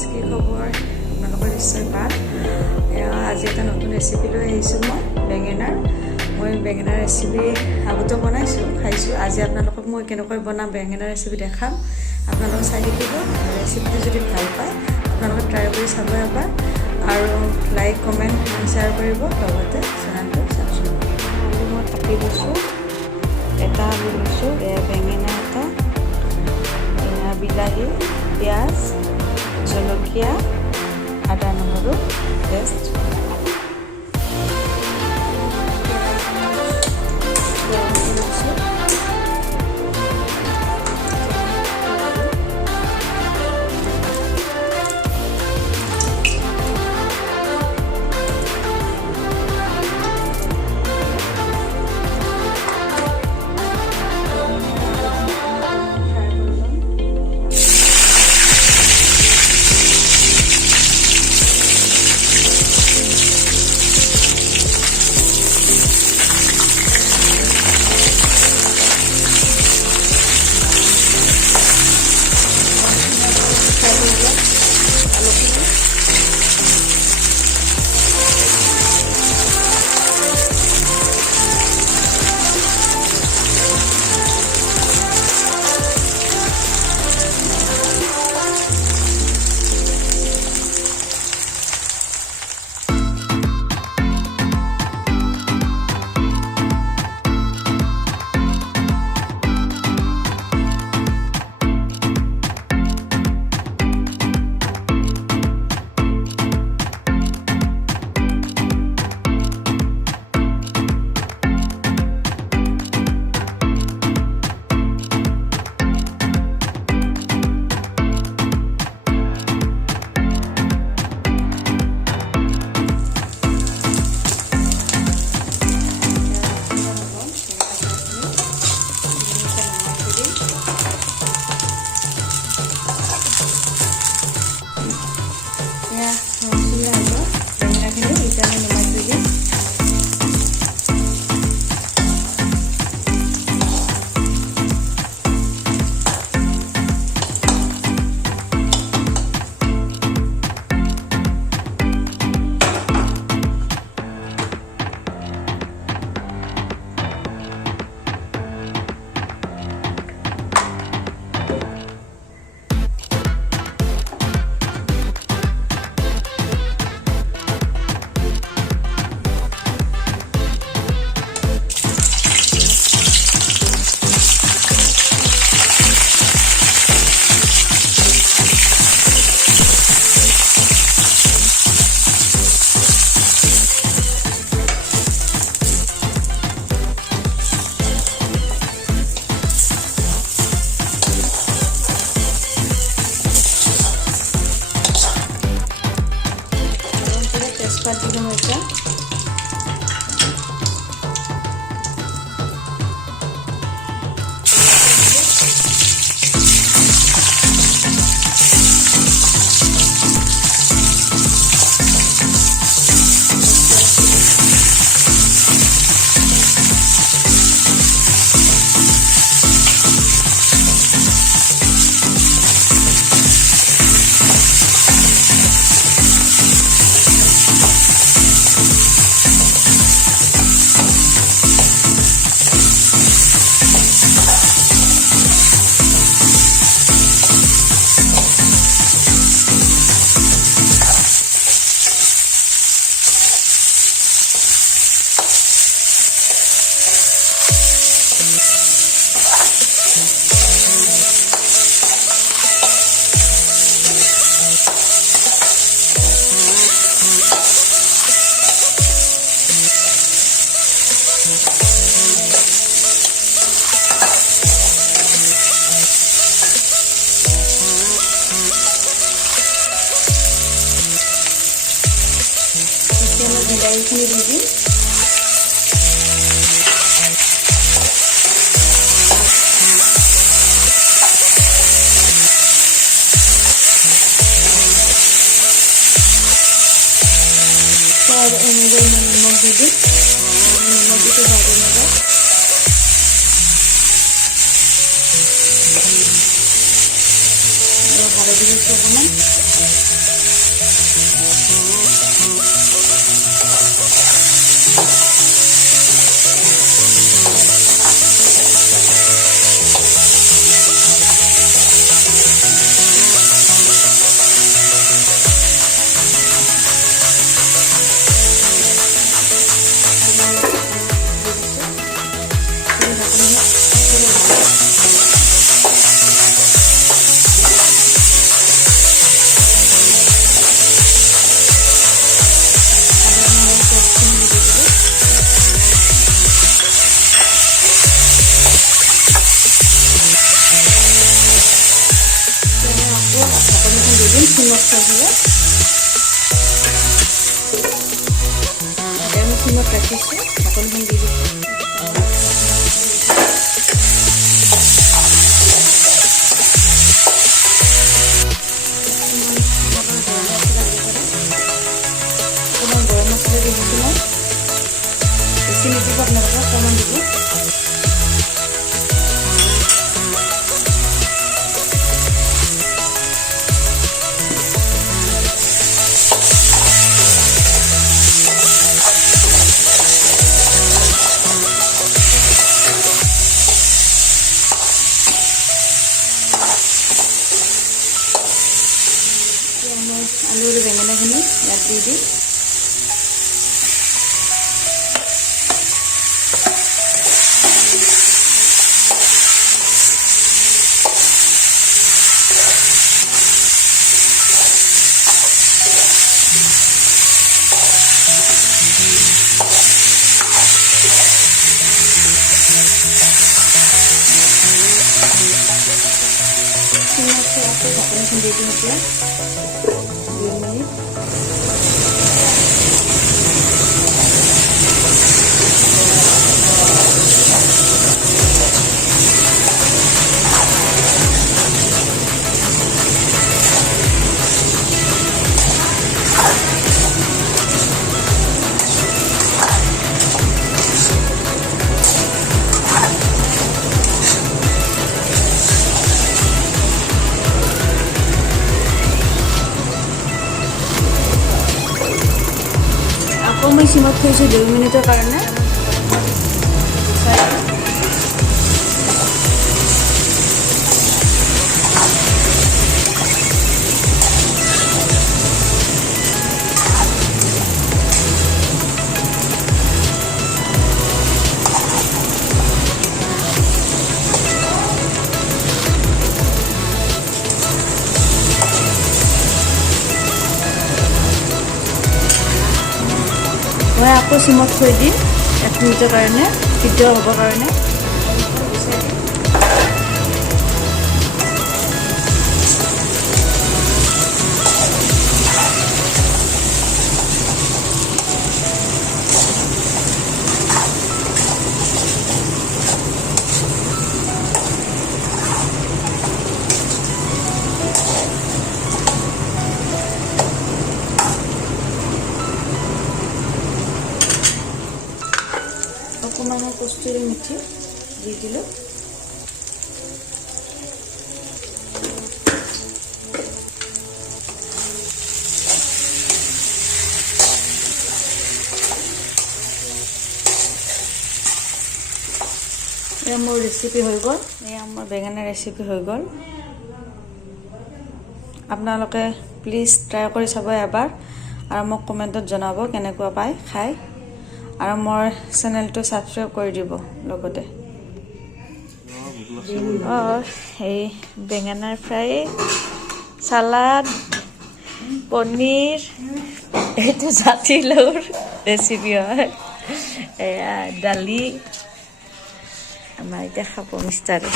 Friends, কি খবৰ? আপোনালোকৰ নিশ্চয় ভাল। আজি এটা নতুন ৰেচিপি লৈ আহিছোঁ মই বেঙেনাৰ। মই বেঙেনাৰ ৰেচিপি আগতেও বনাইছোঁ, খাইছোঁ। আজি আপোনালোকক মই কেনেকৈ বনাম বেঙেনাৰ ৰেচিপি দেখাম। আপোনালোকে চাই থাকিব। ৰেচিপিটো যদি ভাল পায় আপোনালোকে ট্ৰাই কৰি চাব এবাৰ, আৰু লাইক কমেণ্ট শ্বেয়াৰ কৰিব, লগতে চেনেলটো ছাবস্ক্ৰাইব কৰিব। আলু মই কাটি লৈছোঁ, এটা আলু লৈছোঁ, বেঙেনা এটা, বিলাহী, পিঁয়াজ, জলকীয়া, আদা নহৰু পেষ্ট, দিলাম এটা। বিলাহীখিনি দি দিম। স্বাদ অনুযায়ী নিমখ দি দিম। নিমখ দিতে ভাজে নেবা। হালধি দিছোঁ অকণমান। থাকিলে আমি সিমত ৰাখিছোঁ ঢাকনখন দি দিছোঁ গৰম মছলা দি দিছোঁ মই বেছি নিদিব আপোনালোকে অকণমান দিব আলু আৰু বেঙেনাখিনি ইয়াত দি দিম আকৌ ঢাকনিখন দি দিম এতিয়া 2 মিনিট মই সিমত থৈছোঁ 2 মিনিটৰ কাৰণে মই আকৌ সিমত থৈ দিম 1 মিনিটৰ কাৰণে সিদ্ধ হ'বৰ কাৰণে অকণমান কষ্টুৰি মেথি দি দিলোঁ এয়া মোৰ ৰেচিপি হৈ গ'ল এয়া মোৰ বেঙেনা ৰেচিপি হৈ গ'ল আপোনালোকে প্লিজ ট্ৰাই কৰি চাব এবাৰ আৰু মোক কমেণ্টত জনাব কেনেকুৱা পায় খাই আৰু মোৰ চেনেলটো সাবস্ক্ৰাইব কৰি দিব লগতে এই বেঙেনাৰ ফ্ৰাই সালাড পনীৰ এইটো জাতিলাওৰ ৰেচিপি হয় এয়া দালি আমাৰ এতিয়া খাব মিষ্টাৰে